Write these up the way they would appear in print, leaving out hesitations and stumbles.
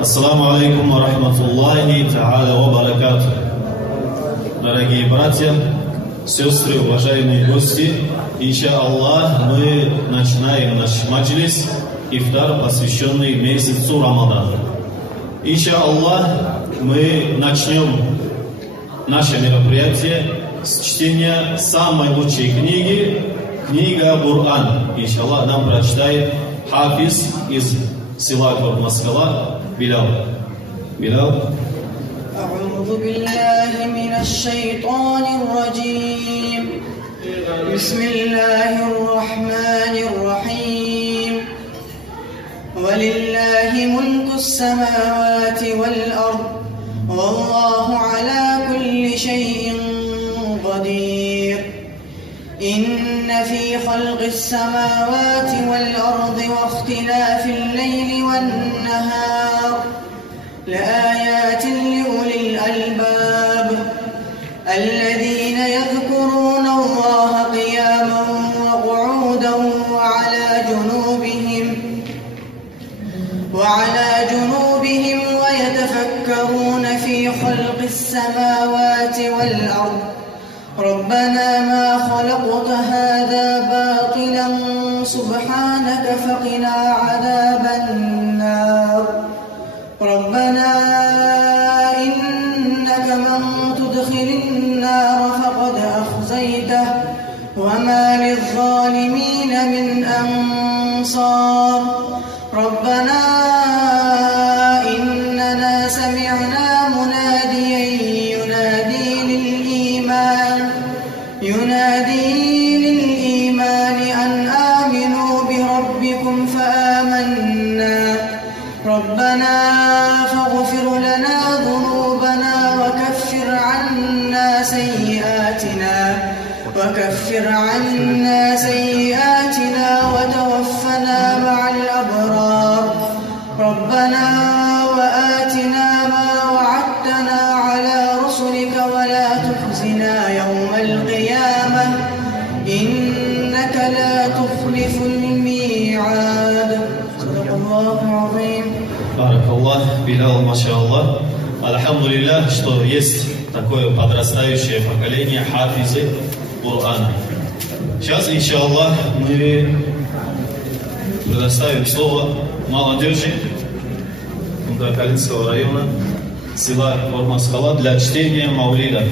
Ассаламу алейкум ва рахматуллахи та'аля ва баракату. Дорогие братья, сестры, уважаемые гости, иншаллах, мы начинаем наш маджлис, ифтар, посвященный месяцу Рамадан. Иншаллах, мы начнем наше мероприятие с чтения самой лучшей книги, книга Коран. Иншаллах, нам прочитает хафиз из села Курмаскала Билал. أعوذ بالله من الشيطان الرجيم. بسم الله الرحمن الرحيم. ولله ملك السماوات والأرض والله على كل شيء قدير. إن في خلق السماوات والأرض واختلاف الليل والنهار لآيات لأولي الألباب الذين يذكرون الله قياما وقعودا وعلى جنوبهم ويتفكرون في خلق السماوات والأرض ربنا ما خلقت هذا باطلا سبحانك فقنا عذاب النار. ربنا إنك من تدخل النار فقد أخزيته وما للظالمين من أنصار. ربنا إننا سمعنا مناديا ينادي للإيمان أن آمنوا بربكم فآمنا. ربنا فاغفر لنا ذنوبنا وكفر عنا سيئاتنا وتوفنا مع الأبرار. ربنا وآتنا ما وعدتنا على رسلك ولا تخزنا يوم القيامة إنك لا تخلف الميعاد. صدق الله العظيم. Баракаллах, Билал, машаллах. Альхамдулиллах, что есть такое подрастающее поколение хафизы Корана. Сейчас, иншаллах, мы предоставим слово молодежи Калинского района, села Курмаскала для чтения Маулида.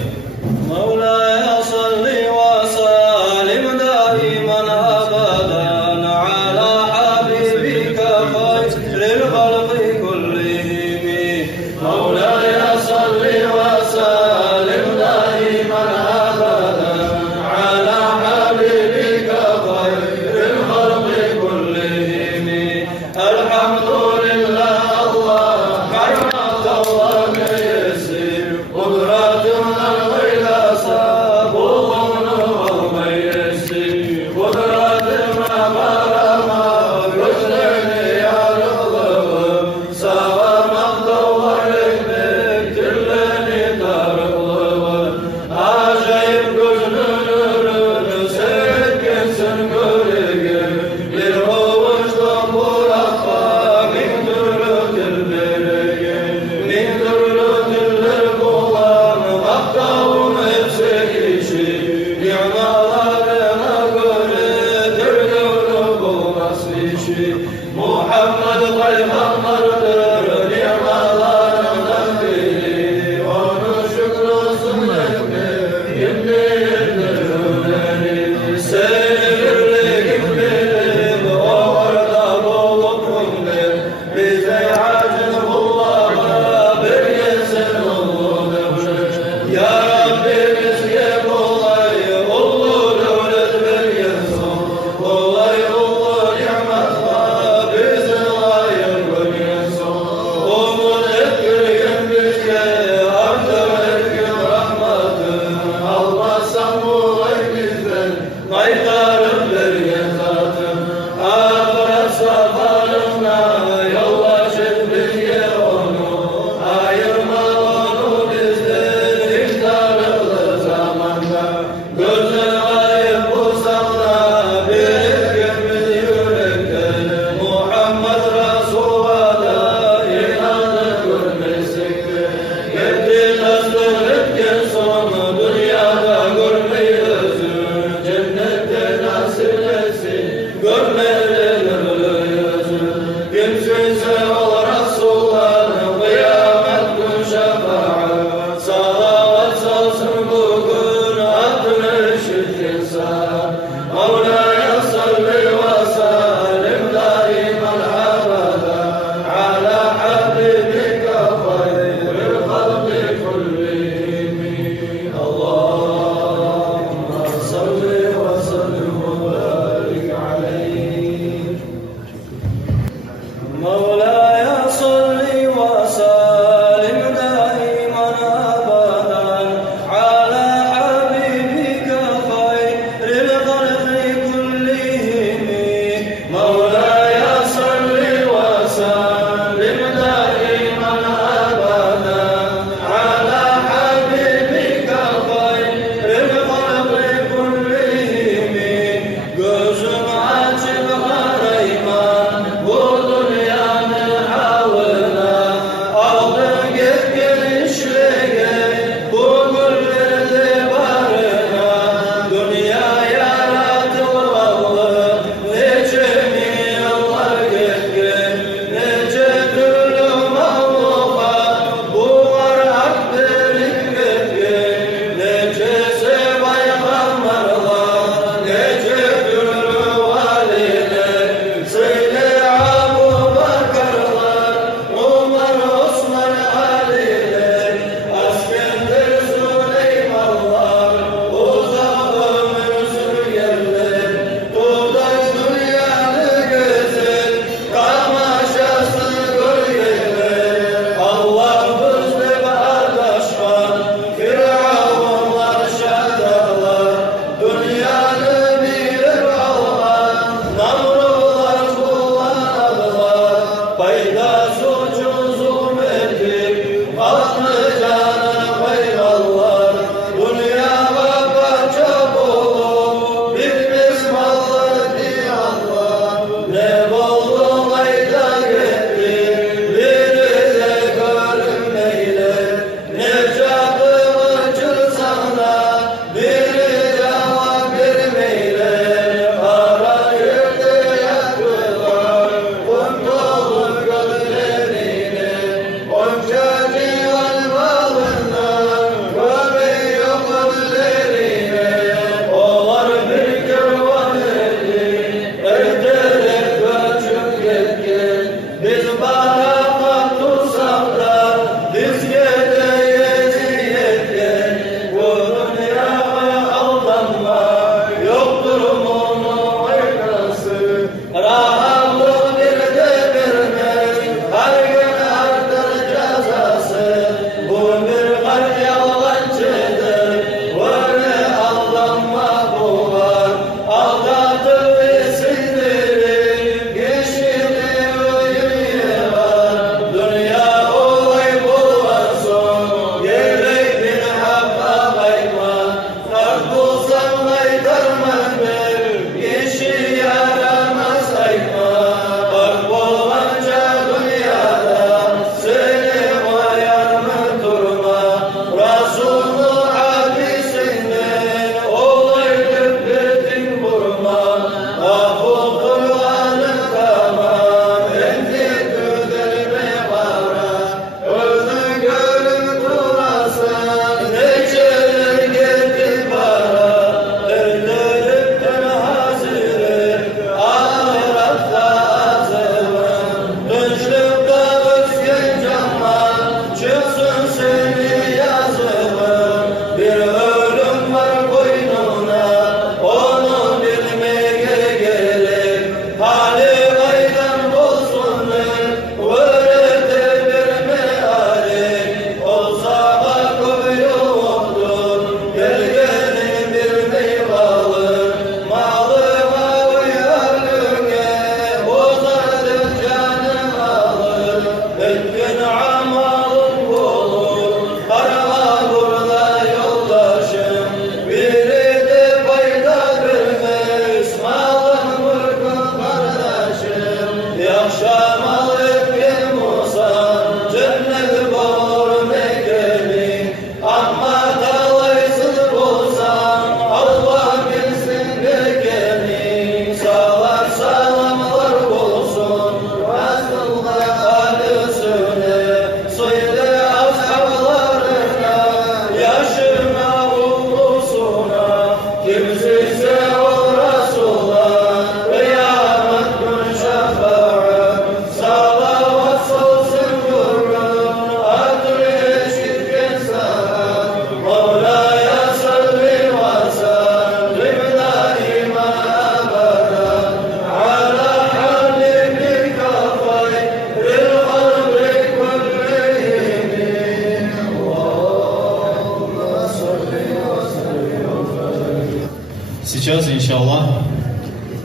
сейчас, иншаллах,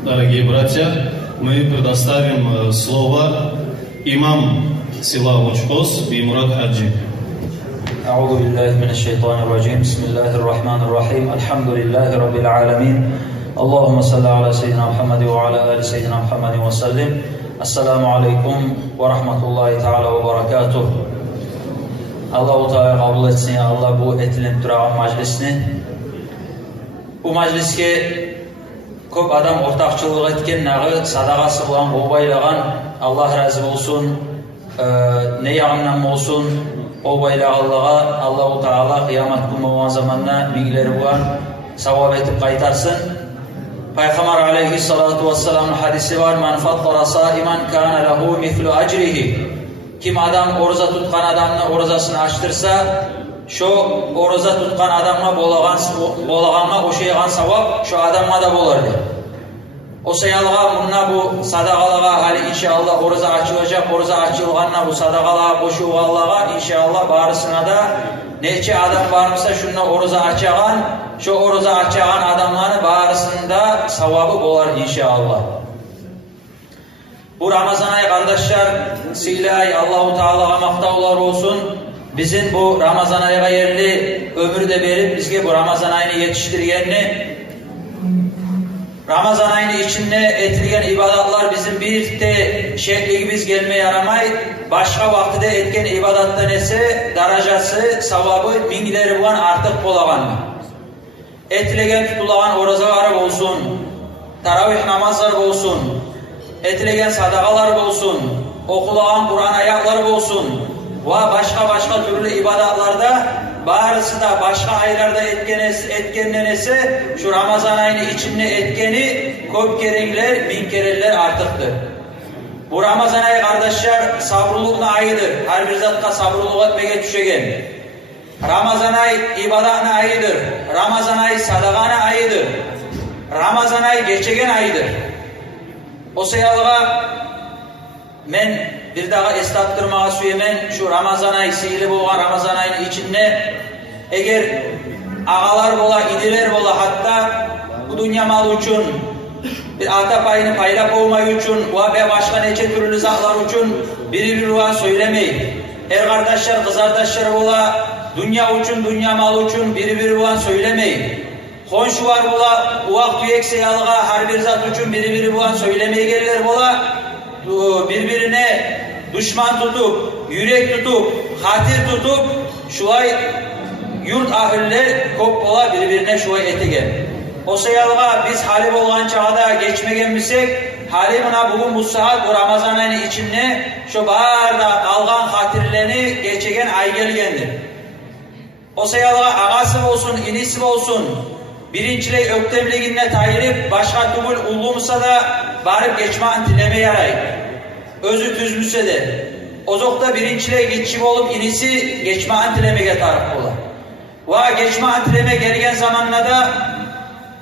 дорогие братья, мы предоставим слово имам села Очкос Бимурат Хаджи. أعوذ بالله من الشيطان الرجيم بسم الله الرحمن الرحيم الحمد لله رب العالمين اللهم صل على سيدنا محمد وعلى آل سيدنا محمد وسلم السلام عليكم ورحمة الله تعالى وبركاته. Allah-u Teala kabul etsin ya Allah bu etilip durağın meclisini. Bu mecliske köp adam ortakçılık etken nağı sadakası olan obaylagan Allah razı olsun. Ne yağından olsun obayla Allah'a Allah-u Teala kıyamet günü olan zamanla bilgileri olan savab etip kaytarsın. Peygamber aleyhissalatu vesselam'ın hadisi var. Men fattara saiman kana lehu mithlu ecrihi. Kim adam oruza tutkan adamla oruzasını açtırsa, şu oruza tutkan adamla bolağanla oşaygan savab şu adamla da bolardı. O sayalga bununla bu sadakalığa hali inşallah oruza açılacak, oruza açılganla bu sadakalığa boşuğalığa inşallah barısına da neçe adam varmışsa şununla oruza açagan, şu oruza açagan adamların barısında savabı bolar inşallah. Bu Ramazan ayı kardeşler, silay Allah-u Teala'ya maktavlar olsun. Bizim bu Ramazan ayına yerli ömrü de verip bizge bu Ramazan ayını yetiştirgenini, Ramazan ayını içinde etilgen ibadatlar bizim bir de şekli biz gelmeye yaramay, başka vaktide etken ibadattan ise daracası, savabı mingileri bulan artık bolagan mı? Etilgen tutulagan oruzalar olsun, taravih namazlar olsun, etilegen sadakalar olsun, okulan Kur'an ayakları olsun ve başka türlü ibadatlarda barısı da başka aylarda etkenlenese şu Ramazan ayının içinde etkeni köp kereler, bin kereler artıktır. Bu Ramazan ayı kardeşler sabrılıkın ayıdır. Her bir zatka sabrılık etmeye düşegen. Ramazan ayı ibadatın ayıdır. Ramazan ayı sadakanın ayıdır. Ramazan ayı geçegen ayıdır. O sayalga men bir daha estattırmağa söylemen şu Ramazan ayı sihirli boğan Ramazan ayının içinde eğer ağalar bola, idiler bola hatta bu dünya malı için bir ata payını paylap olmayı için ve başka neçe türlü zatlar için biri söylemeyin. Kardeşler, kız kardeşler bola dünya için, dünya malı için biri söylemeyin. Konşu var bola, uvak tüyek seyalga her bir zat için biri söylemeye gelirler bola, birbirine düşman tutup, yürek tutup, hatir tutup, şuay yurt ahiller kop bola birbirine şuay etegen. O seyalga biz halip olan çağda geçmegenmişsek, halibuna bugün bu saat bu Ramazan ayının içinde şu barda kalgan hatirlerini geçegen ay gelgendir. O seyalga ağası olsun, inisi olsun, birincilik öktemliğine tayirip başka tümül ullumsa da barıp geçmeğin tileme yarayıp. Özü tüzmüse de. Ozokta birinciliğe geçip olup inisi geçmeğin tilemeye tarif ola. Ve geçmeğin tileme gelgen zamanla da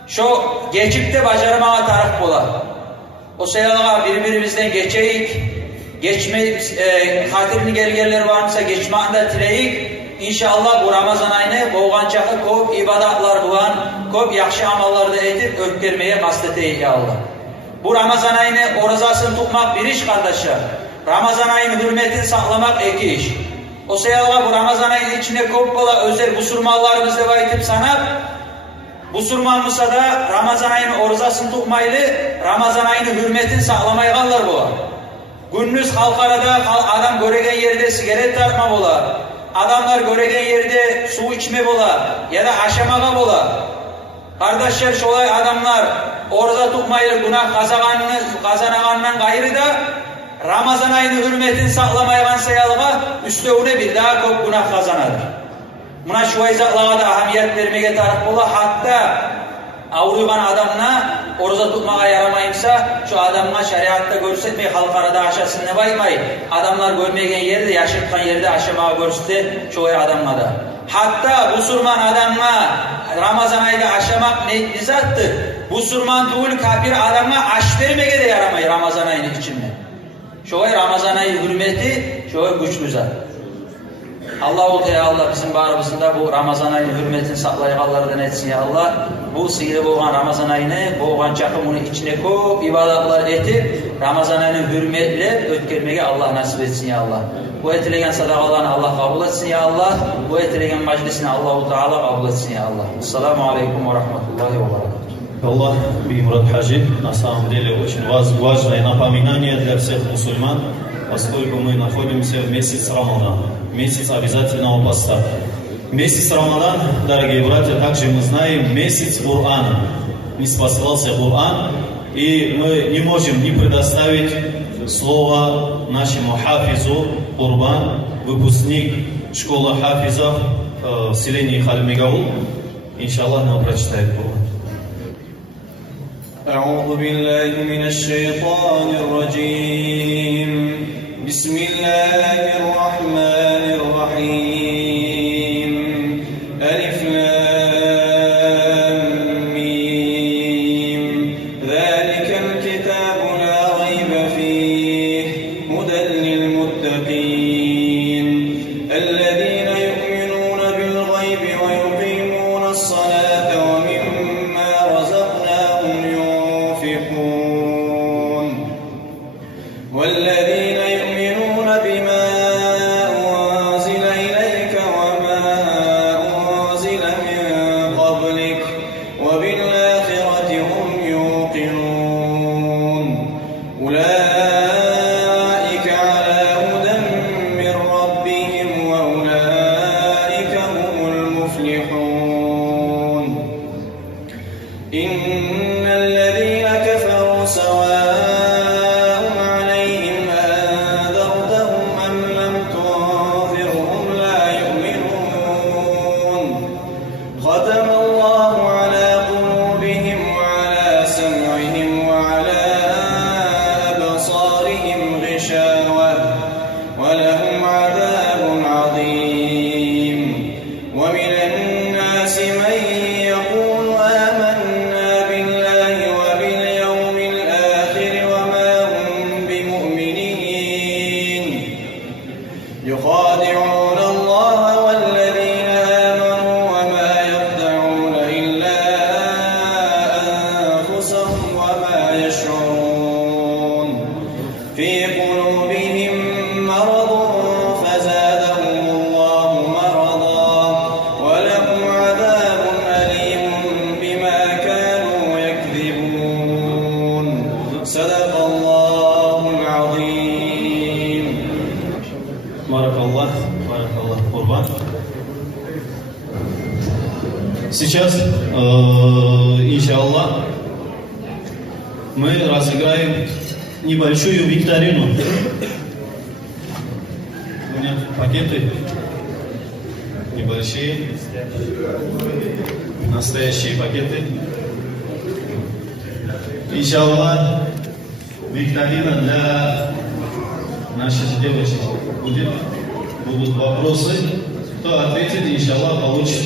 şu geçip de bacarmağa tarif ola. O sayılağa birbirimizden geçeyik. Hatirini gelgenler varsa geçmeğin de tileyik. İnşallah bu Ramazan ayını boğan çakı köp ibadatlar bulan, köp yakşı amallarda etip öpkermeye kasteteyi ya Allah. Bu Ramazan ayını oruzasını tutmak bir iş kardeşler. Ramazan ayının hürmetini saklamak iki iş. O sayılağa bu Ramazan ayının içinde köp ola özel busurmallarımızda var etip sanat. Busurmanmışsa da Ramazan ayının oruzasını tutmaylı, Ramazan ayının hürmetini saklamayı kallar bu. Gündüz halkarada adam göregen yerde sigaret tartma bola. Adamlar göregen yerde su içme bola ya da aşamaga bola. Kardeşler şolay adamlar oruza tutmayla günah kazanağından gayrı da Ramazan ayının hürmetini saklamaygan sayalığa üstüne bir daha çok günah kazanadır. Buna şu ayzatlığa da ahamiyet vermeye taraf bola hatta avruyan adamına oruza tutmaya yaramayımsa şu adamına şeriatta görsetmeyi halkarada aşasını baymay. Adamlar görmegen yerde yaşırtkan yerde aşamaya görürsün şu adamına da. Hatta bu surman adamına Ramazan ayında aşamak ne zattır? Bu surman tuğul kafir adamına aş vermeye de yaramay Ramazan ayının içinde. Şu Ramazan ayı hürmeti şu güçlü zat. Allahu Teala bizim barımızda bu Ramazan ayının hürmetini saklayıqlardan etsin ya Allah. Bu sihri boğan Ramazan ayını, boğan çakımını içine koyup ibadetler etip Ramazan ayının hürmetle ötkermeye Allah nasip etsin ya Allah. Bu etilen sadakalarını Allah kabul etsin ya Allah. Bu etilen meclisini Allahu Teala kabul etsin ya Allah. Esselamu Aleyküm ve Rahmetullahi ve Berekatuhu. Allah, Бимурат Хаджи, на самом деле очень важное напоминание для всех мусульман, поскольку мы находимся в месяц Рамадан, месяц обязательного поста. Месяц Рамадан, дорогие братья, также мы знаем месяц Кур'ана. Не спасался Кур'ан, и мы не можем не предоставить слово нашему хафизу Курбан, выпускник школы хафизов в селении Хальмигаул. Иншаллах, нам прочитает Кур'ан. أعوذ بالله من الشيطان الرجيم بسم الله الرحمن الرحيم ألف لام ميم ذلك الكتاب لا ريب فيه هدى للمتقين الذين يؤمنون بالغيب ويقيمون الصلاة ومما رزقناهم والذين يؤمنون بما أنزل إليك وما أنزل من قبلك وبالآخرة هم يوقنون أولئك على هدى من ربهم وأولئك هم المفلحون إن الذين كفروا سواء ختم الله على قلوبهم وعلى سمعهم وعلى أبصارهم غشاوة ولهم عذاب عظيم ومن الناس من يقول آمنا بالله وباليوم الآخر وما هم بمؤمنين يخادعون الله والذين آمنوا وما يخدعون إلا أنفسهم وما يشعرون في قلوبهم مرض فزادهم الله مرضا ولهم عذاب أليم بما كانوا يكذبون صدق الله العظيم. Баракаллах, Курбан. Сейчас, иншаллах, мы разыграем небольшую викторину. У меня пакеты небольшие, настоящие пакеты. Иншаллах, викторина для наших девочек будет. Будут вопросы. Кто ответит, иншаллах, получит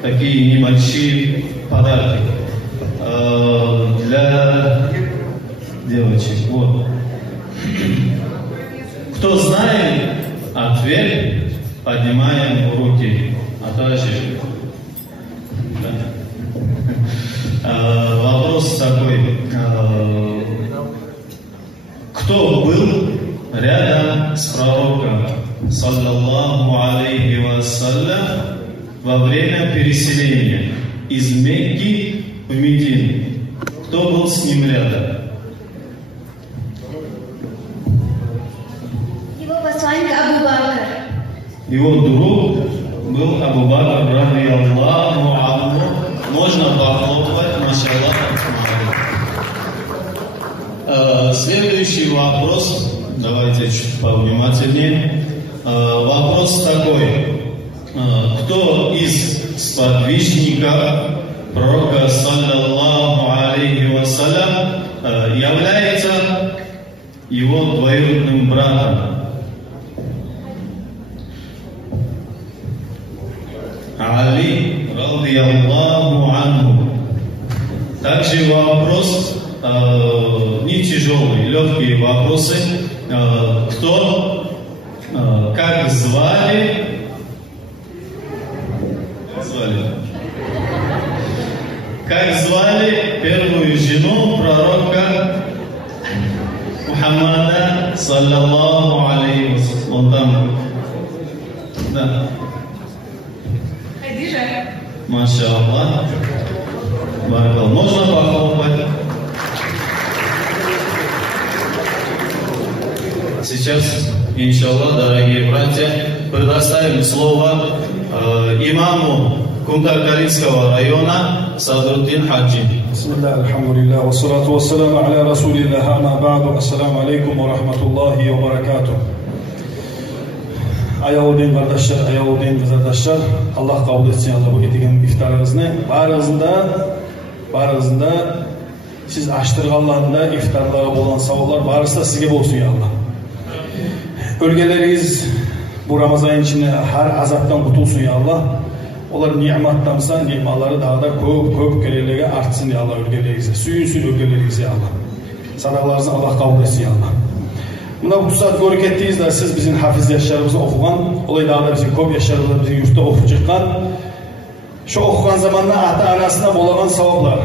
такие небольшие подарки для девочек. Вот. Кто знает ответ, поднимаем руки. А также вопрос такой. Кто был рядом с пророком, саллаллаху алейхи вассалям, во время переселения из Мекки в Медину? Кто был с ним рядом? Его посланник Абу Бакр. Его друг был Абу Бакр, радиаллаху анху. Можно похлопать, машаллах. Следующий вопрос. Давайте чуть повнимательнее. Вопрос такой. Кто из сподвижников пророка, саллаллаху алейхи вассалям, является его двоюродным братом? Али, радиаллаху анху. Также вопрос не тяжелый, легкие вопросы. Кто, как звали назвали первую жену пророка Мухаммада, саллаллаху алейхи ва саллям. Он там. Да. Хадижа. Машаллах. Баракаллах. Можно похлопать? Сейчас, иншаллах, дорогие братья, предоставим слово имаму Кунтар-Каринского района Садруддин Хаджи. Бисмилlah, алхамдулилlah, ва салату ва саламу аля расулилlah, ама ба'ду, ассаламу алейкум ва рахматуллахи ва баракатуh. Ayağıdayım kardeşler, ayağıdayım kızardaşlar. Allah kabul etsin Allah bu getiren iftarınızı. Barınızda siz açtırganlarında iftarlara bolan savablar barısı da sizge bolsun ya Allah. Ölgeleriniz bu Ramazan içinde her azaptan kurtulsun ya Allah. Onlar nimettansa nimetleri daha da köp kerelege artsın ya Allah ölgelerinize. Suyunsun ölgelerinize ya Allah. Sadakalarınızı Allah kabul etsin ya Allah. Buna bu saat görük ettiğinizde siz bizim hafiz yaşlarımızı okugan, olay daha da bizim köp yaşlarımızı bizim yurtta okup çıkan, şu okugan zamanla ata anasına bolagan savablar.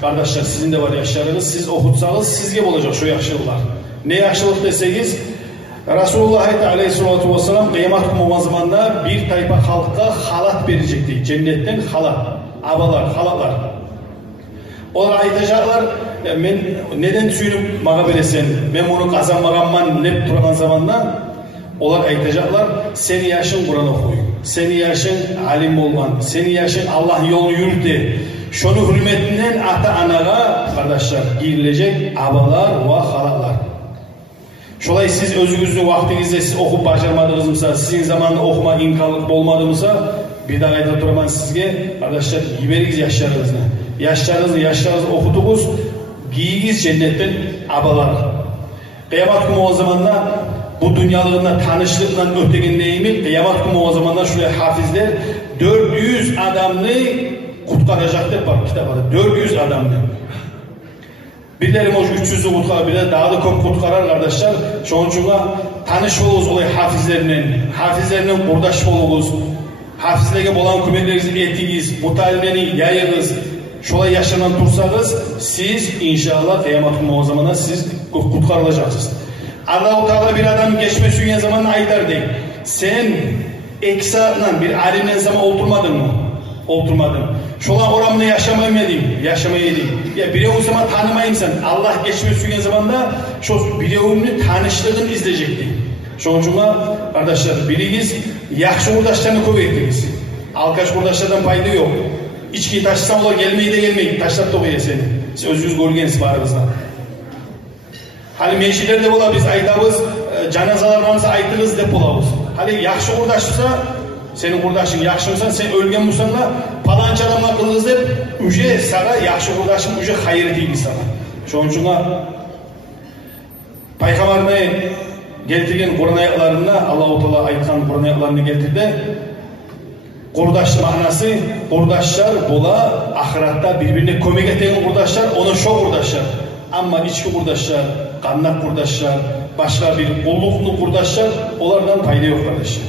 Kardeşler sizin de var yaşlarınız, siz okutsanız sizge olacak şu yaşlılar. Ne yaşlılık deseniz, Resulullah Aleyhisselatü Vesselam kıyamet günü zamanında bir tayfa halka halat verecekti. Cennetten halat, abalar, halatlar. Onlar aytacaklar, ben neden suyunup mağa veresen, ben onu kazanmağamman ne durgan zamanda, onlar aytacaklar, seni yaşın Kur'an okuy, seni yaşın alim olman, seni yaşın Allah'ın yolunu yürüt. Şunu hürmetinden ata anaga kardeşler girilecek abalar ve halatlar. Şolay siz özünüzün vaktinizde siz okup başarmadığınızsa, sizin zamanında okuma imkanı olmadığınızsa bir daha ayda duraman sizge kardeşler yiberiz yaşlarınızı. Yaşlarınızı okuduğunuz giyigiz cennetten abalar. Kıyamet günü o zamanda bu dünyalığında tanışlıkla ötegindeyimi kıyamet günü o zamanda şuraya hafizler 400 adamını kurtaracaklar var kitaplarda. 400 adamını. Birileri o 300'ü kurtarır, birileri daha da çok kurtarar kardeşler. Çoğuncuğuna tanış olunuz olay hafizlerinden kurdaş olunuz. Hafizlerine olan kümmetlerinizi ettiğiniz, bu talimlerini yayınız. Şolay yaşanan dursanız, siz inşallah kıyamet günü o zamana siz kurtarılacaksınız. Allah-u Teala bir adam geçme süren zamanı aytar değil. Sen eksaatla bir alimden zaman oturmadın mı? Oturmadım. Şolan oramını yaşamayayım. Ya biri o zaman tanımayayım sen. Allah geçme süren zamanda şu bireğini tanıştığını izleyecekti. Şoncuma kardeşler, biriniz yakşı kurdaşlarını kuvvettiniz. Alkaş kurdaşlardan fayda yok. İçkiyi taşısan olur, gelmeyi taşlat da koyuyor seni. Siz özünüz görgeniz barınızda. Hani meşilerde ola biz aytabız, canazalarımızı aytınız dep olabız. Hani yakşı kurdaşsa, senin kurdaşın yakşımsan, sen ölgen bulsan da palanca adamla kılınız dep, üce sana yakşı kurdaşın, üce hayır değil sana. Şoncuna paykamarını getirgen Kur'an ayaklarında, Allah-u Teala aytkan Kur'an ayaklarını getirdi. Kurdaş manası, kurdaşlar bola ahiratta birbirine kömek eten kurdaşlar, ona şu kurdaşlar. Ama içki kurdaşlar, kannak kurdaşlar, başka bir kulluklu kurdaşlar, onlardan fayda yok kardeşler.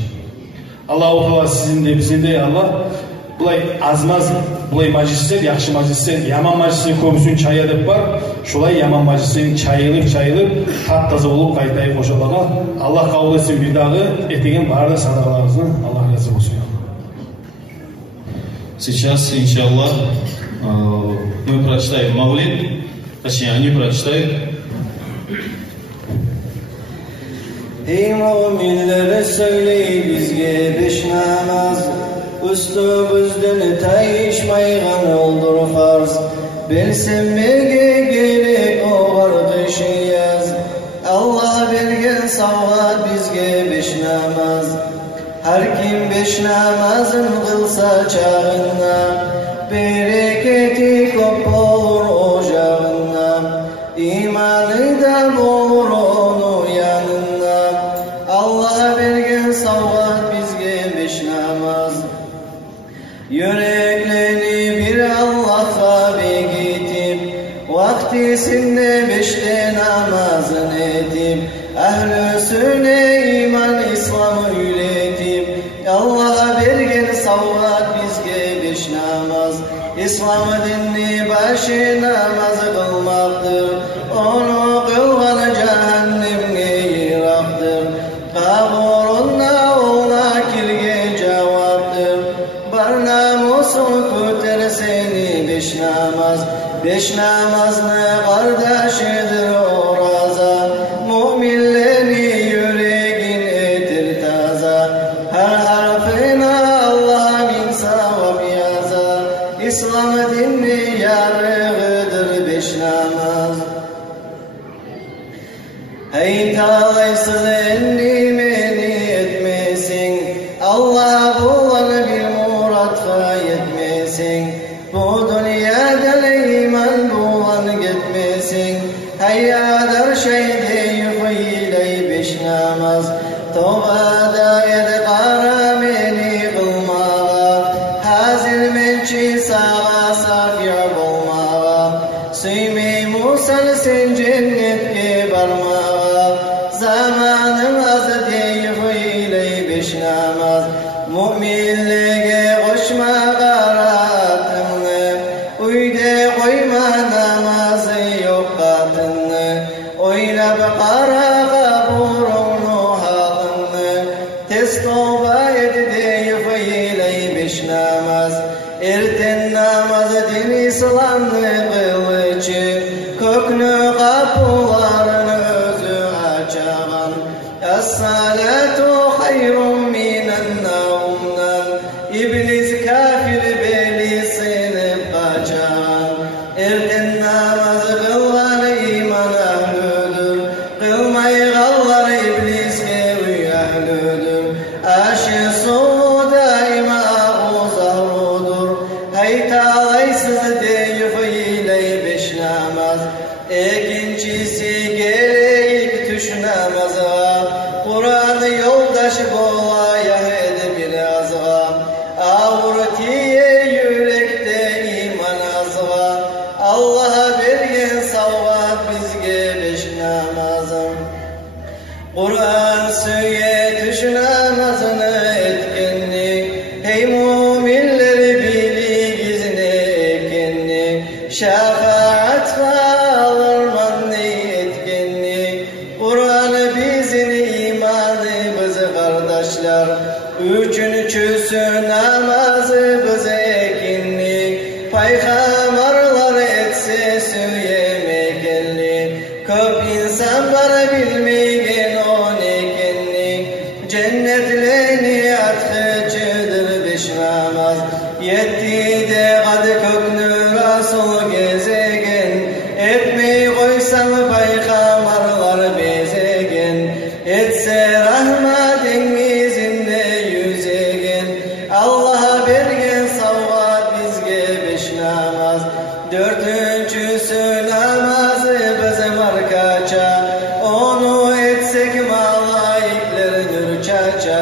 Allah-u Teala sizin de bizim de Allah, bulay azmaz, bulay majlisler, yakşı majlisler, yaman majlisler kömüsün çayı edip var, şulay yaman majlislerin çayılır, taptaza olup kaytayı koşalağa, Allah kabul etsin bir dağı, etegen var da sadakalarınızı, Allah razı olsun. Сейчас, иншаллах, мы прочитаем Маулид, точнее, они прочитают. Ey müminlere söyle bizge beş namaz, üstümüzden tayışmaygan oldur farz. Bilsinmege gerek o kardeşi yaz. Allah bergen savvat bizge beş namaz. Her kim beş namazın kılsa çağında, bereketi kop olur ocağında, imanı da olur onu yanında. Allah bergen savvat bizge beş namaz. Yüreklerini bir Allah'a begitip, vaktisinde beşte namazın edip, ehl-i sünne iman İslam'ı üretip, Allah'a bergen savvat bizge beş namaz. İslam dinini başı namaz kılmaktır. Onu kılgan cehennemge yiraktır. Kaburunda oğla kirge cevaptır. Bar namusun kuter seni beş namaz ne kardeşidir o raza. Müminleri yüreğin etir taza. Her harfine Allah'ın sevap yazar. İslam dini yarıdır beş namaz. Hey talaysız endimeni etmesin. Allah bulan bir muratfa yetmesin. Bu dünyada iman bulan gitmesin. Hayyadır şeyde yufayley beş namaz. Tövbada edkara beni kılmağa. Hazir mençi sağa safiya bulmağa. Süyme musal sen cennetke barmağa. Zamanın az değil huyley beş namaz. Müminliğe koşma karatını. Uyde koyma namazı yok katını. Oynab kara kaburunu halını. Tez toba et dey huyley beş namaz. Erten namaz din İslam'ı kılıcı. Köknü kapılarını özü açagan. Es-salatu hayrun minen navmdan. İblis kafir beli sinip kaçagan. Erten namaz kılgan iman ahlüdür. Kılmay kallar iblis kevi ahlüdür. Aşı solu daima o zahrudur. Hay talaysız deyfiyle beş namaz. İkincisi gerek tuş namaza. Kur'an yoldaş bolaya hedi birazga. Avurtiye yürekte iman azga. Allah'a bergen savvat bizge beş namazım. Kur'an söye tuş namazını etkinlik. Hey müminleri bili gizne ekinlik. Şefaat alır manni etkinlik. Kur'an bizim imanımız kardeşler. Üçüncüsü namazı bize ekinlik. Peygamberler etse söylemek elli. Köp insan var bilmegen on ekinlik. Cennetlerini atkıcıdır beş namaz. Yetti de kad köknü Rasul gezegen. Etmeyi koysam peygamberler bezegen. Etse rahmetin izinde yüzegen. Allah'a bergen savvat bizge beş namaz. Dördüncüsü namazı bize markaça. Onu etsek malaikler nürçaça.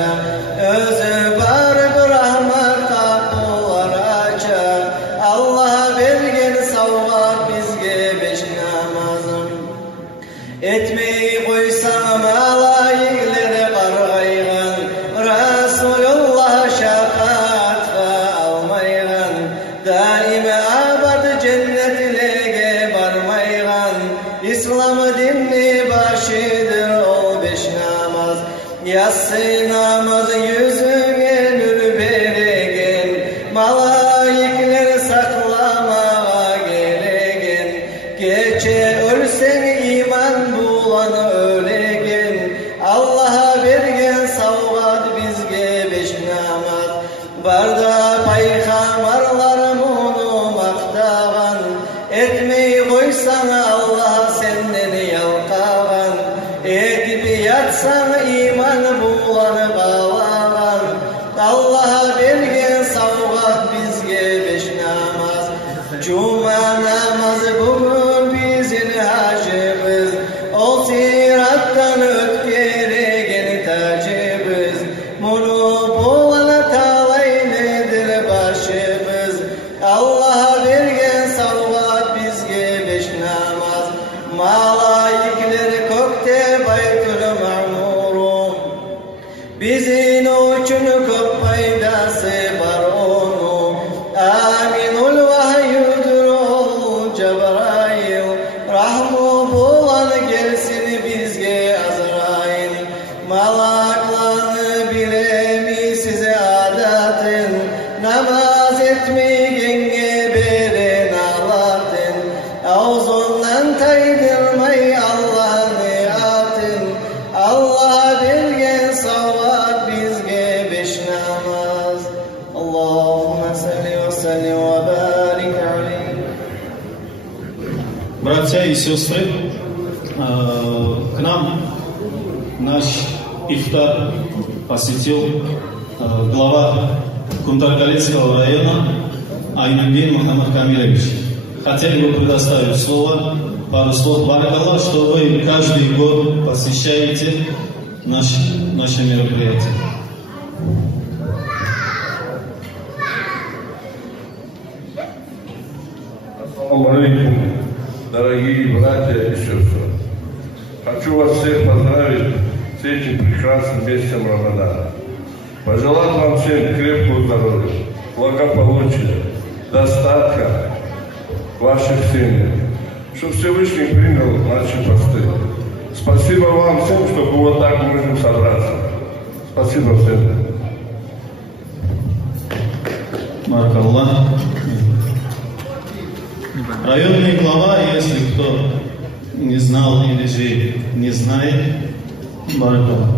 Özü var bir rahmet kapılar aça. Allah'a bergen savvat bizge beş namazım. Etmeyi koysam malaikleri kargaygan. Resulullah şefaat almaygan. Daime abad cennetlerge barmaygan. İslam dinni başıdır o beş namaz. Yatsı namaz yüzüne nur beregen. Malaikler saklamaya geregen. Geçe ölsen iman bulan ölegen. Allah'a bergen savvat bizge beş namaz. Barda peygamberler bunu maktagan. Etmeyi koysan Allah senden yalkagan. Etip yatsan iman bulan bağlagan. Allah'a bergen savvat bizge beş namaz. Cuma namazı bugün bizim hacımız. O sirattan ötkeregen tacımız. Bunu bulan talay nedir başımız. Allah'a bergen savvat bizge beş namaz. Malaikler kökte baytül ma'muru. Bizim için köp faydası var onu. Aminul vahiy وسلم وبارك عليه. Братья и сестры, к нам наш ифтар посетил глава Кунтаргалецкого района Айнудин Мухаммад Камилевич. Хотели бы предоставить слово, пару слов. Баракаллах, что вы каждый год посещаете наше мероприятие. Ассаламу алейкум, дорогие братья и сестры. Хочу вас всех поздравить с этим прекрасным месяцем Рамадана. Пожелать вам всем крепкого здоровья, благополучия, достатка в ваших семьях, чтобы Всевышний принял наши посты. Спасибо вам всем, что вот так можем собраться. Спасибо всем. Баракаллах. Районный глава, если кто не знал или же не знает, баракаллах.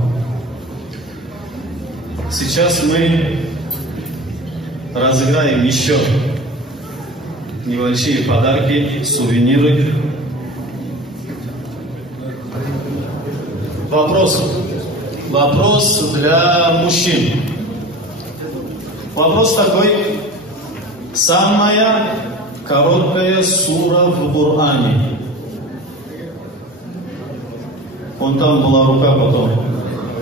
Сейчас мы разыграем еще небольшие подарки, сувениры. Вопрос для мужчин. Вопрос такой. Самая короткая сура в Коране. Вон там была рука, потом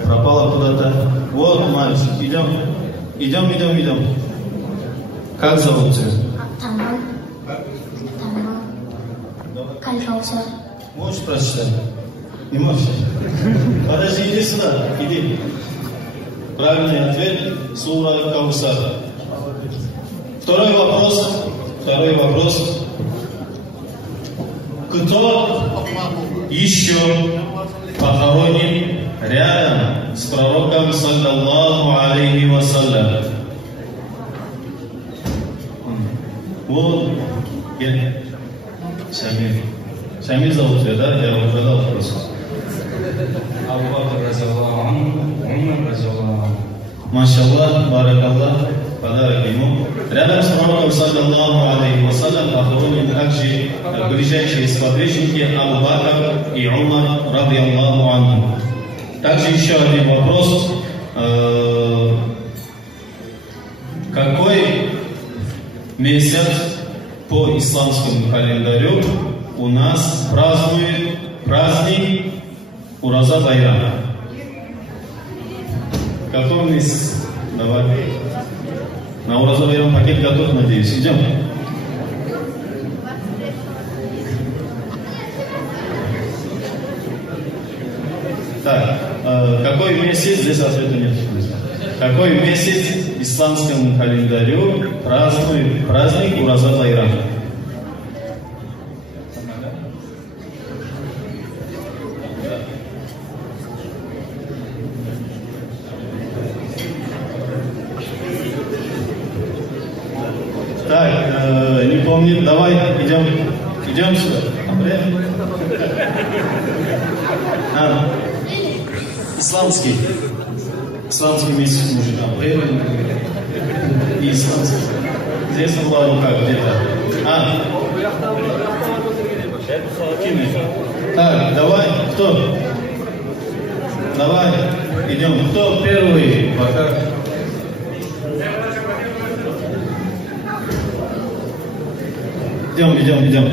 пропала куда-то. Вот, мальчик, идем. Как зовут тебя? Таман. Кальфаусар. Можешь прочитать? Не можешь? Подожди, иди сюда, иди. Правильный ответ – сура Каусар. Второй вопрос. Кто еще похоронен рядом с пророком саллаллаху алейхи вассалям? Вот, Шамиль зовут тебя, да? Я уже задал вопрос. Абу Бакр разиаллаху анху, Умар разиаллаху анху. Машаллах, баракаллах, подарок ему. Рядом с пророком саллаллаху алейхи вассалям похоронены также ближайшие сподвижники Абу Бакр и Умар радиаллаху анху. Также еще один вопрос. Какой месяц по исламскому календарю у нас празднует праздник Ураза Байрам? Какой месяц? Давай. На Ураза Байрам пакет готов, надеюсь. Идем. Так, какой месяц, здесь ответа нет. Какой месяц исламскому календарю празднует праздник Ураза Байрам? Так, не помню, давай, идем сюда. Исламский месяц нужен, апрель и исламский. Здесь была рука где-то. Так, давай, кто? Давай, идем. Кто первый? Идем.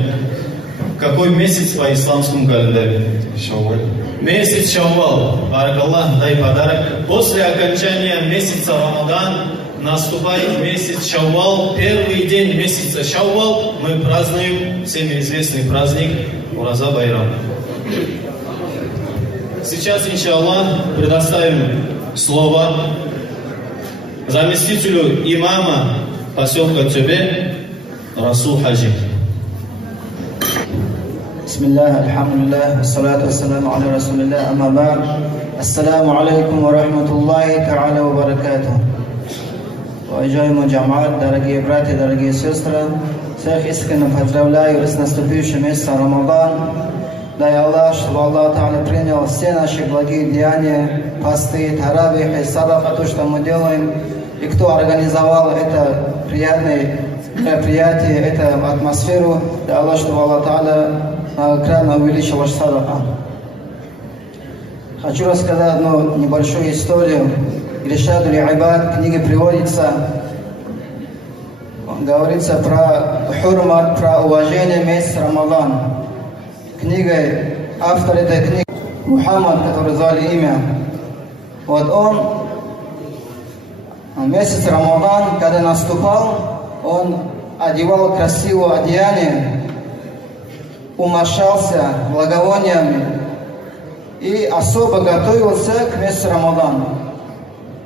Какой месяц по исламскому календарю? Шавваль. Месяц Шаввал. Баракаллах, дай подарок. После окончания месяца Рамадан наступает месяц Шаввал. Первый день месяца Шаввал мы празднуем всеми известный праздник Ураза Байрам. Сейчас, иншаллах, предоставим слово заместителю имама поселка Тюбе Расул Хаджи. بسم الله الحمد لله والصلاة والسلام على رسول الله أما بعد السلام عليكم ورحمة الله تعالى وبركاته. Уважаемые джамаат, дорогие братья, дорогие сестры, всех искренне поздравляю с наступившим месяцем Рамадан. Дай Аллах, чтобы Аллах Та'аля принял все наши благие деяния, посты, таравих и садака, то, что мы делаем. И кто организовал это приятное мероприятие, эту атмосферу. Да Аллах, чтобы Аллах Та'аля многократно увеличил ваш садака. Хочу рассказать одну небольшую историю. Иршадуль Ибад, в книге приводится, говорится про хурмат, про уважение месяца Рамадан. Книга, автор этой книги Мухаммад, который звали имя. Вот он месяц Рамадан, когда наступал, он одевал красивое одеяние, умощался благовониями и особо готовился к месяцу Рамадан.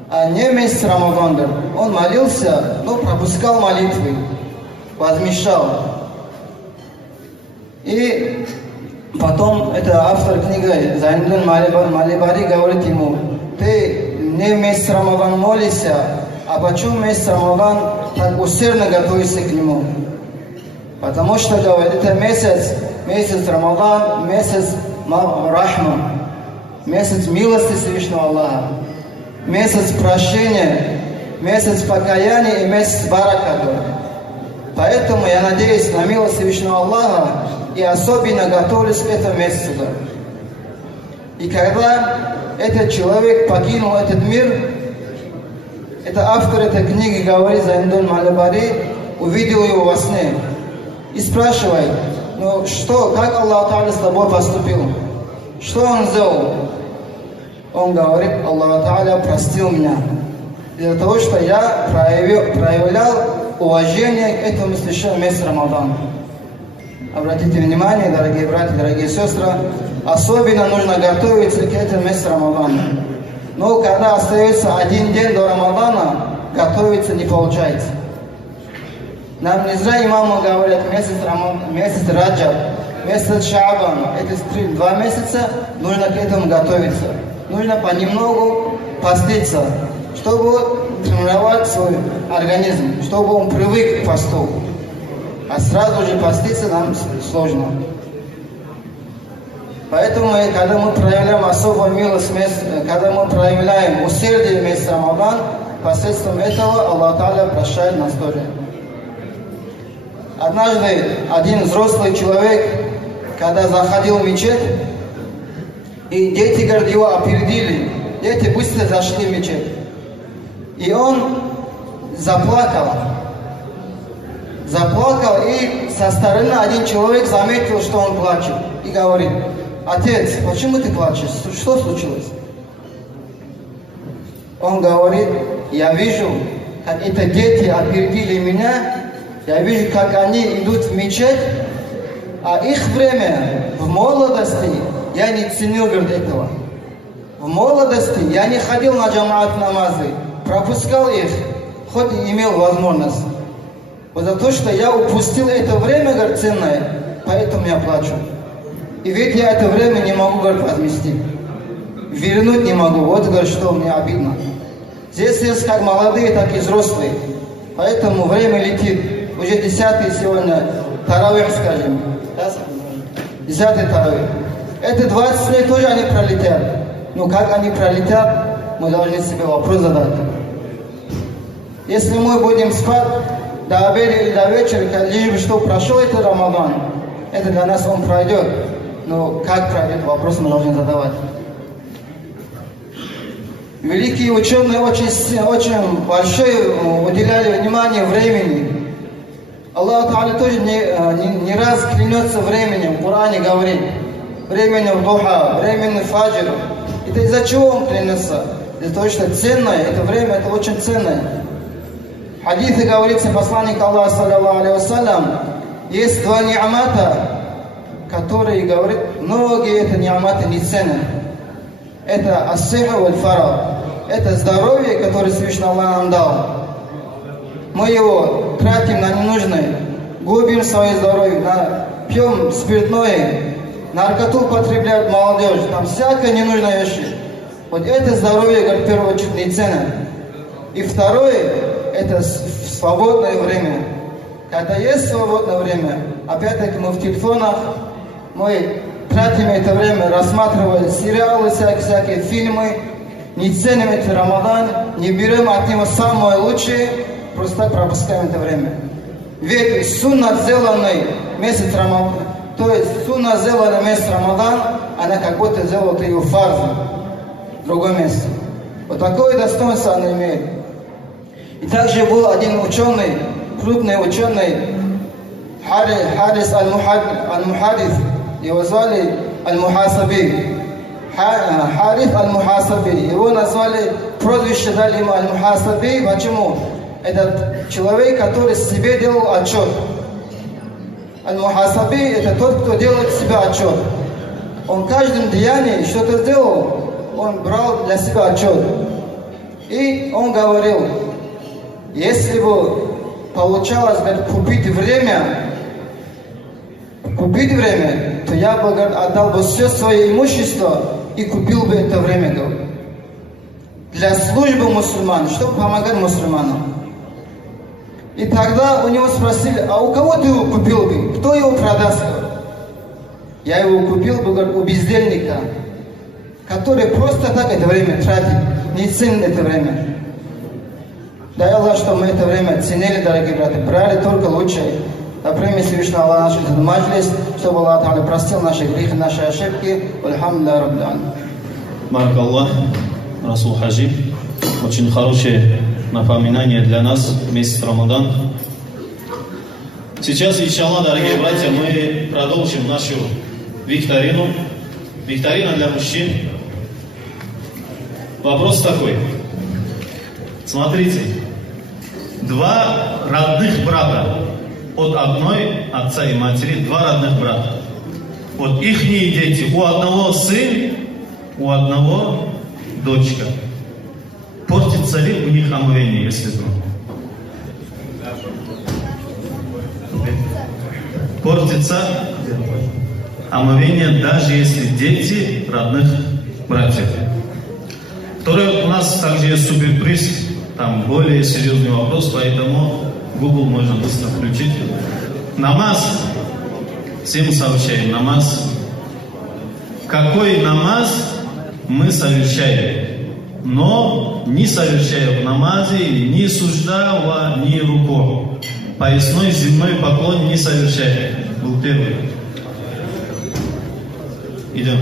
А не месяц Рамадан, он молился, но пропускал молитвы, возмещал. И потом, это автор книги Зайнуддин Малибари говорит ему: ты не месяц Рамадан молишься, а почему месяц Рамадан так усердно готовишься к нему? Потому что, говорит, это месяц Рамадан, месяц Рахма, месяц милости Всевышнего Аллаха, месяц прощения, месяц покаяния и месяц барака. Поэтому я надеюсь на милость Всевышнего Аллаха и особенно готовлюсь к этому месяцу. И когда этот человек покинул этот мир, это автор этой книги говорит, Зайнуддин Малибари, увидел его во сне и спрашивает: ну что, как Аллах Та'аля с тобой поступил? Что он сделал? Он говорит: Аллах Та'аля простил меня из-за того, что я проявлял уважение к этому священному месяцу Рамадан. Обратите внимание, дорогие братья, дорогие сестры, особенно нужно готовиться к этому месяцу Рамадана. Но когда остается один день до Рамадана, готовиться не получается. Нам не зря имамы говорят, месяц Раджаб, месяц Шаабан, это 2 месяца, нужно к этому готовиться. Нужно понемногу поститься, чтобы тренировать свой организм, чтобы он привык к посту. А сразу же поститься нам сложно. Поэтому, когда мы проявляем особую милость, когда мы проявляем усердие месяца Рамадан, посредством этого Аллах Та'аля прощает нас тоже. Однажды один взрослый человек, когда заходил в мечеть, и дети, говорят, его опередили, дети быстро зашли в мечеть. И он заплакал, и со стороны один человек заметил, что он плачет, и говорит: отец, почему ты плачешь? Что случилось? Он говорит: я вижу, как эти дети опередили меня, я вижу, как они идут в мечеть, а их время в молодости я не ценил, говорит, этого. В молодости я не ходил на джамаат намазы, пропускал их, хоть и имел возможность. Вот за то, что я упустил это время, говорит, ценное, поэтому я плачу. И ведь я это время не могу, говорит, возместить. Вернуть не могу. Вот, говорит, что мне обидно. Здесь есть как молодые, так и взрослые. Поэтому время летит. Уже 10-й сегодня таравих, скажем. 10-й таравих. Это 20 лет тоже они пролетят. Но как они пролетят, мы должны себе вопрос задать. Если мы будем спать до обеда или до вечера, лишь бы что прошел этот Рамадан, это для нас он пройдет. Но как пройдет, вопрос мы должны задавать. Великие ученые очень большое уделяли внимание времени. Аллах Та'аля тоже не раз клянется временем. В Коране говорит: временем духа, временем фаджр. Это из-за чего он клянется? Из-за того, что ценное, это время, это очень ценное. В хадисе говорится, посланник Аллаха, саллаллаху алейхи вассалям, есть 2 ни'мата, которые, говорит, многие это ни'маты не ценят. Это ас-сиха валь-фараг. Это здоровье, которое Всевышний Аллах нам дал. Мы его тратим на ненужное, губим свое здоровье, пьем спиртное, наркоту потребляют молодежь, там всякая ненужная вещь. Вот это здоровье, говорит, в первую очередь не ценно. И второе, это свободное время. Когда есть свободное время, опять-таки мы в телефонах, мы тратим это время, рассматривая сериалы, всякие фильмы, не ценим этот Рамадан, не берем от него самое лучшее, просто так пропускаем это время. Ведь сунна, сделанный месяц Рамадан, то есть сунна, сделанный месяц Рамадан, она как будто сделала ее фарзом в другом месте. Вот такое достоинство она имеет. И также был один ученый, крупный ученый, Харис Аль-Мухадис, его звали Аль-Мухасаби. Харис Аль-Мухасаби. Его назвали, прозвище дали ему Аль-Мухасаби. Почему? Этот человек, который себе делал отчет. Аль-Мухасаби — это тот, кто делает себе отчет. Он в каждом деянии что-то сделал, он брал для себя отчет. И он говорил, если бы получалось, говорит, купить время, то я бы, говорит, отдал бы все свое имущество и купил бы это время, говорит, для службы мусульман, чтобы помогать мусульманам. И тогда у него спросили, а у кого ты его купил бы? Кто его продаст? Я его купил бы, говорит, у бездельника, который просто так это время тратит, не ценит это время. Дай Аллах, чтобы мы это время ценили, дорогие братья, брали только лучшее. Да прими Всевышний Аллах наш этот маджлис, чтобы Аллах Та'аля простил наши грехи, наши ошибки. Альхамдулилlah Раббил Аламин. Баракаллах, Расул Хаджи. Очень хорошее напоминание для нас месяц Рамадан. Сейчас, иншаллах, дорогие братья, мы продолжим нашу викторину. Викторина для мужчин. Вопрос такой. Смотрите. Два родных брата. От одной отца и матери, два родных брата. Вот ихние дети. У одного сын, у одного дочка. Портится ли у них омовение, если вдруг? Портится омовение, даже если дети родных братьев. Второй у нас также есть суперприз, там более серьезный вопрос, поэтому Google можно быстро включить. Намаз. Всем сообщаем намаз. Какой намаз мы совершаем? Но не совершая в намазе ни сужда, ни руку. Поясной земной поклон не совершая. Был первый. Идем.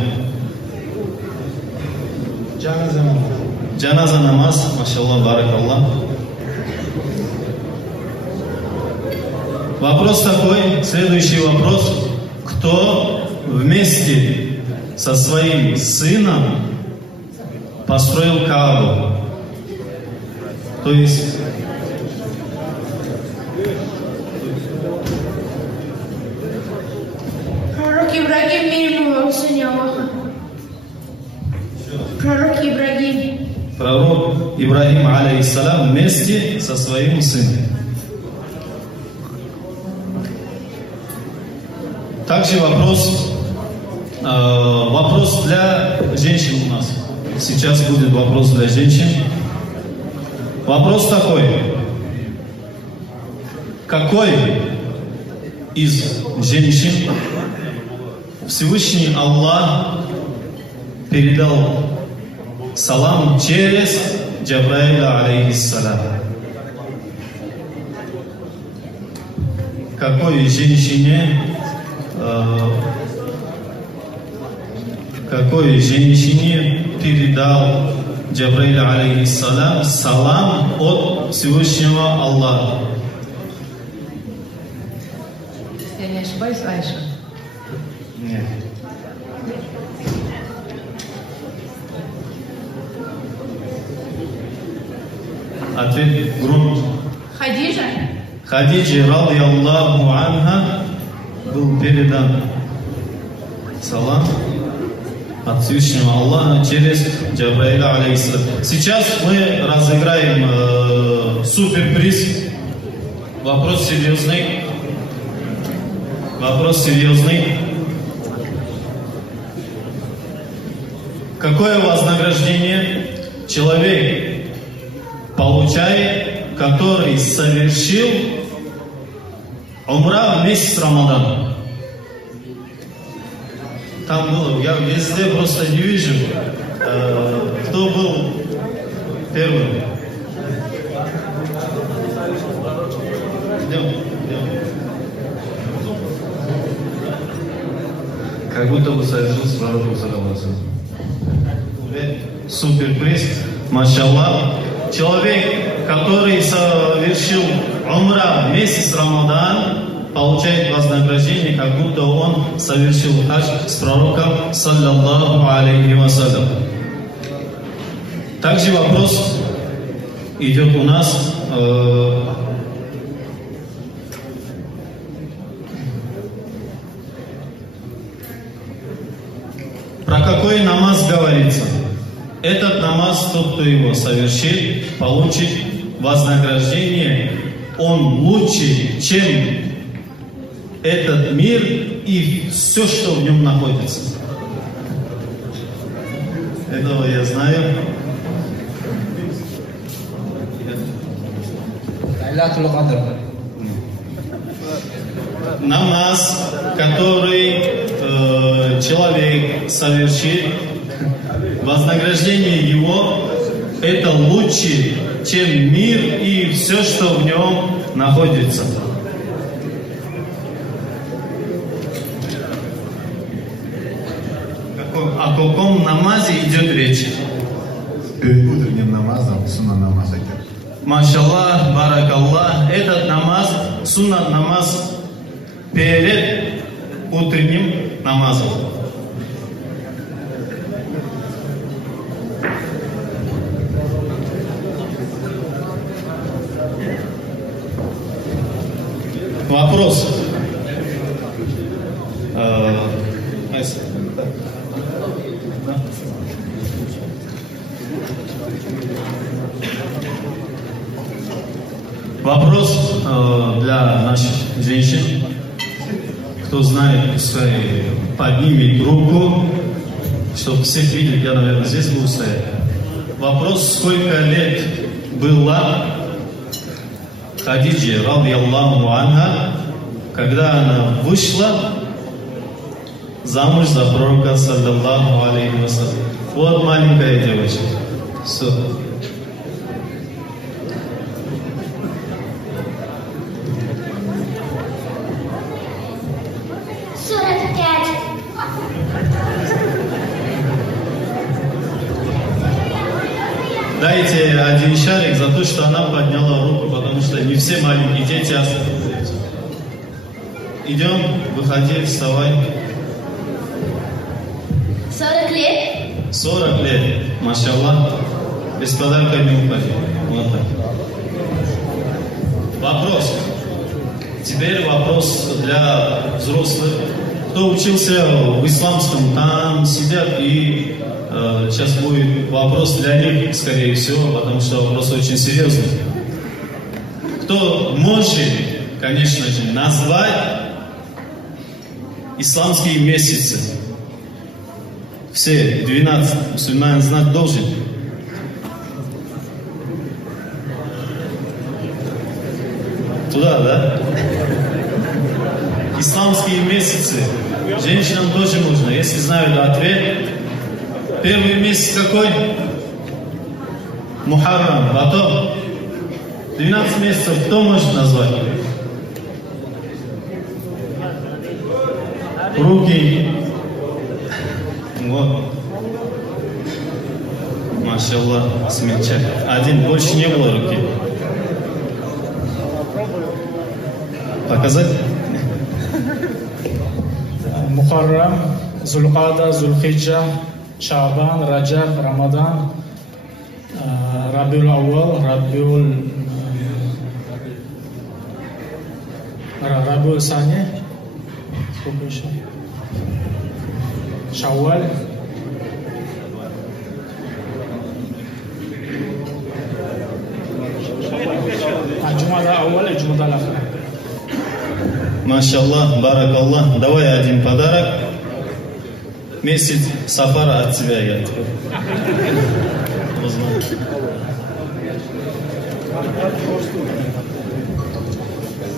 Джаназа намаз. Машаллах, баракаллах. Вопрос такой, следующий вопрос. Кто вместе со своим сыном построил Каабу? То есть пророк Ибрагим, мир ему, сын Аллаха. Пророк Ибрагим. Пророк Ибрагим, алейхиссалям, вместе со своим сыном. Также вопрос для женщин у нас. Сейчас будет вопрос для женщин. Вопрос такой. Какой из женщин Всевышний Аллах передал салам через Джабраиля, алейхиссалям? Какой женщине передал Джабраиль, алейхиссалям, салам от Всевышнего Аллаха? Я не ошибаюсь, Айша? Нет. Ответ громко. Хадиджа? Хадиджа, радiyallahu анха, был передан салам от Всевышнего Аллаха через Джабраиля, алейхиссалям. Сейчас мы разыграем суперприз. Вопрос серьезный. Какое вознаграждение человек получает, который совершил умра в месяц Рамадан? Там было, я везде просто не вижу, кто был первым. Идем. Как будто бы совершил с пророком саллаллаху. Суперприз, машаллах. Человек, который совершил умра месяц Рамадан, получает вознаграждение, как будто он совершил хадж с пророком саллаллаху алейхи вассалям. Также вопрос идет у нас про какой намаз говорится. Этот намаз, тот, кто его совершит, получит вознаграждение. Он лучше, чем этот мир и все, что в нем находится. Этого я знаю. Намаз, который человек совершит, вознаграждение его это лучше, чем мир и все, что в нем находится. О каком намазе идет речь? Перед утренним намазом, сунна намаз идет. Машаллах, баракаллах, этот намаз, сунна намаз перед утренним намазом. Вопрос. Вопрос для наших женщин. Кто знает, пускай поднимет руку, чтобы всех видели. Я, наверное, здесь буду стоять. Вопрос, сколько лет было Хадиджи, радийаллаху анха, когда она вышла замуж за пророка, саллаллаху алейхи вассалям. Вот маленькая девочка. Все. Дайте один шарик за то, что она подняла руку, потому что не все маленькие дети остановились. Идем, выходи, вставай. 40 лет. 40 лет, машаллах. Без подарка не уходи. Вот так. Вопрос. Теперь вопрос для взрослых. Кто учился в исламском, там сидят и сейчас будет вопрос для них, скорее всего, потому что вопрос очень серьезный. Кто может, конечно же, назвать исламские месяцы? Все 12 мусульман знать должен. Туда, да? Исламские месяцы. Женщинам тоже можно, если знают ответ. Первый месяц какой? Мухаррам. Потом 12 месяцев кто может назвать? Руки. Вот. Машаллах, смельчак. Один, больше не было руки. Показать? Мухаррам, Зулқада, Зулхиджа, Шабан, Раджаб, Рамадан, Рабиул Ауал, Рабиул Сани, сколько еще? Шавваль, Джумада Ауал и Джумада Ахир. Машаллах, баракаллах. Давай один подарок. Месяц сафара от тебя я.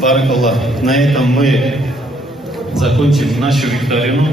Баракаллах. На этом мы закончим нашу викторину.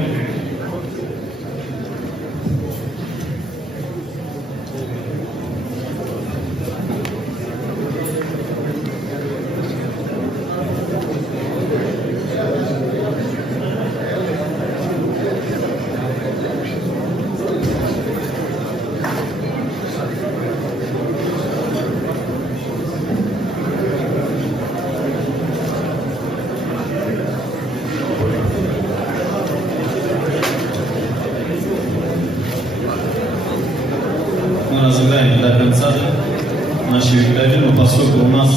перейдем, поскольку у нас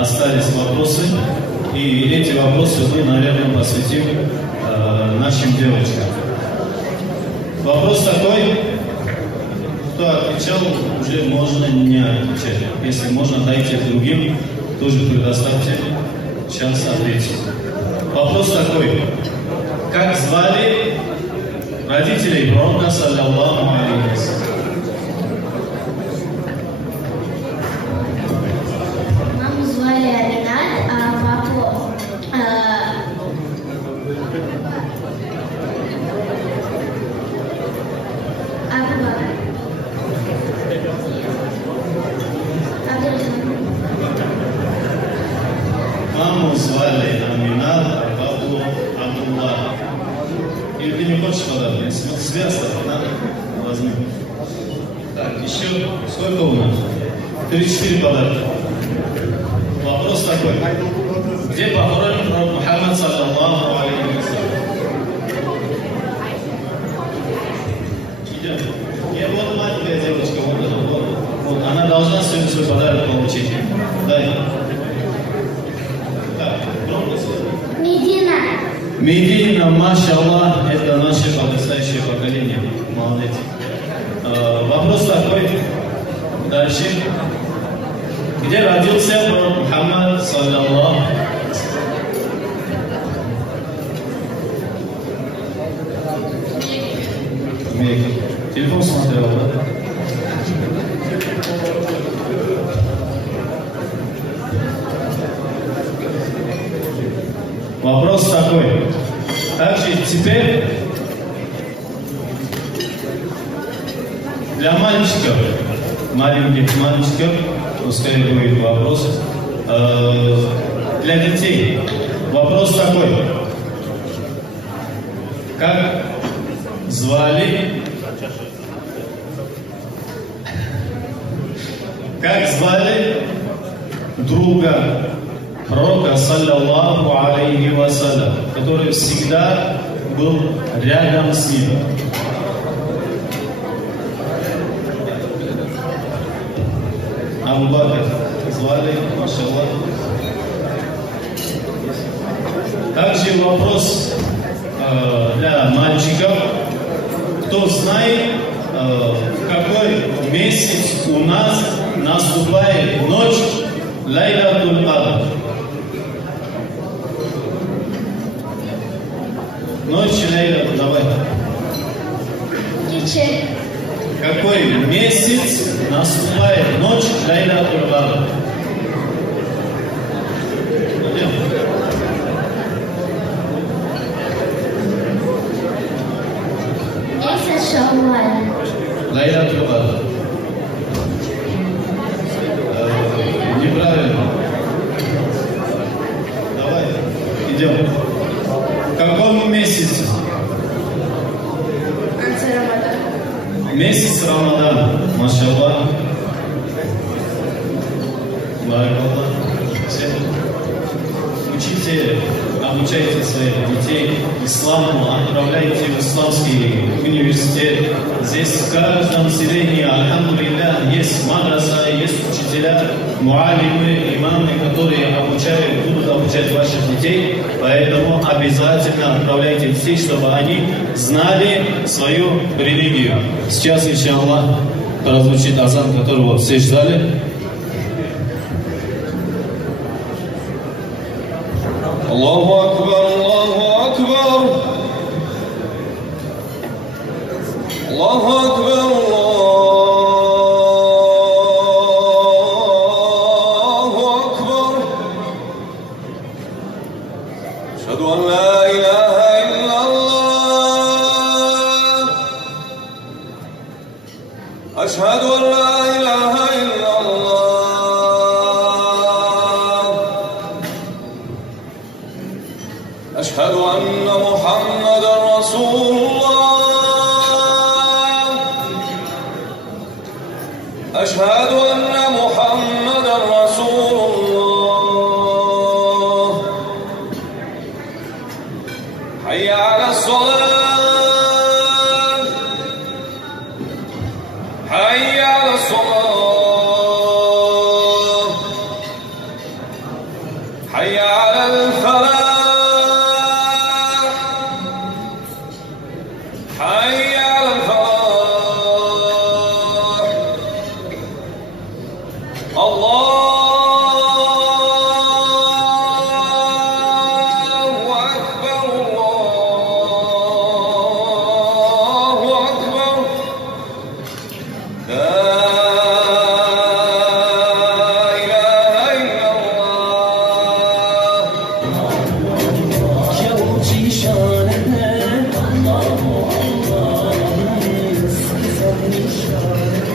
остались вопросы, и эти вопросы мы, наверное, посвятим нашим девочкам. Вопрос такой, кто отвечал, уже можно не отвечать. Если можно, дайте другим, тоже предоставьте шанс ответить. Вопрос такой, как звали родителей пророка, саллаллаху алейхи ва саллям? Маму звали Аминат, а папу Маму звали Аминат, а папу Абдуллах. Или ты не хочешь подарок? Если связано, надо возьми. Так, еще сколько у нас? 34 подарка. Вопрос такой. Где похоронен пророк Мухаммад, саллаллаху алейхи ва саллям? Идем. Я вот маленькая девочка, вот. Она должна сегодня свой подарок получить. Дай. Так, громко слышно. Медина. Медина, машаллах, это наше подрастающее поколение. Молодец. Вопрос такой. Дальше. Где родился пророк Мухаммад, саллаллаху алейхи ва саллям? Мекка. Телефон смотрел, да? Вопрос такой. Также теперь для мальчиков, маленьких мальчиков, пускай будет вопрос. Для детей вопрос такой. Как звали друга пророка, саллаллаху алейхи ва саллям, который всегда был рядом с ним? Абу Бакр звали, машаллах. Также вопрос для мальчиков. Кто знает, в какой месяц у нас наступает ночь Лайлатуль Кадр? Ночь Лайлатуль, давай. Какой месяц наступает ночь Лайлатуль Кадр? Месяц Шавваль. Лайлатуль Кадр. Неправильно. Давай, идем. В каком месяце? Месяц Рамадан. Машаллах. Баракаллах. Учите, обучайте своих детей исламу, отправляйте в исламский университет. Здесь в каждом селении, альхамдулилля, есть мадраса, есть учителя, муалимы, имамы, которые обучают, будут обучать ваших детей. Поэтому обязательно отправляйте детей, чтобы они знали свою религию. Сейчас, иншаллах, прозвучит азан, которого все ждали. Аллаху акбар, Аллаху акбар. Аллаху акбар, Аллаху акбар. Ашхаду ан ла илаха иллаллах. Ашхаду ан ла илаха иллаллах. أشهد أن محمدا رسول الله. أشهد أن محمدا رسول الله. حي على الصلاة. حي على الصلاة. حي على الفلاح حي على الفلاح الله أكبر الله أكبر لا Allah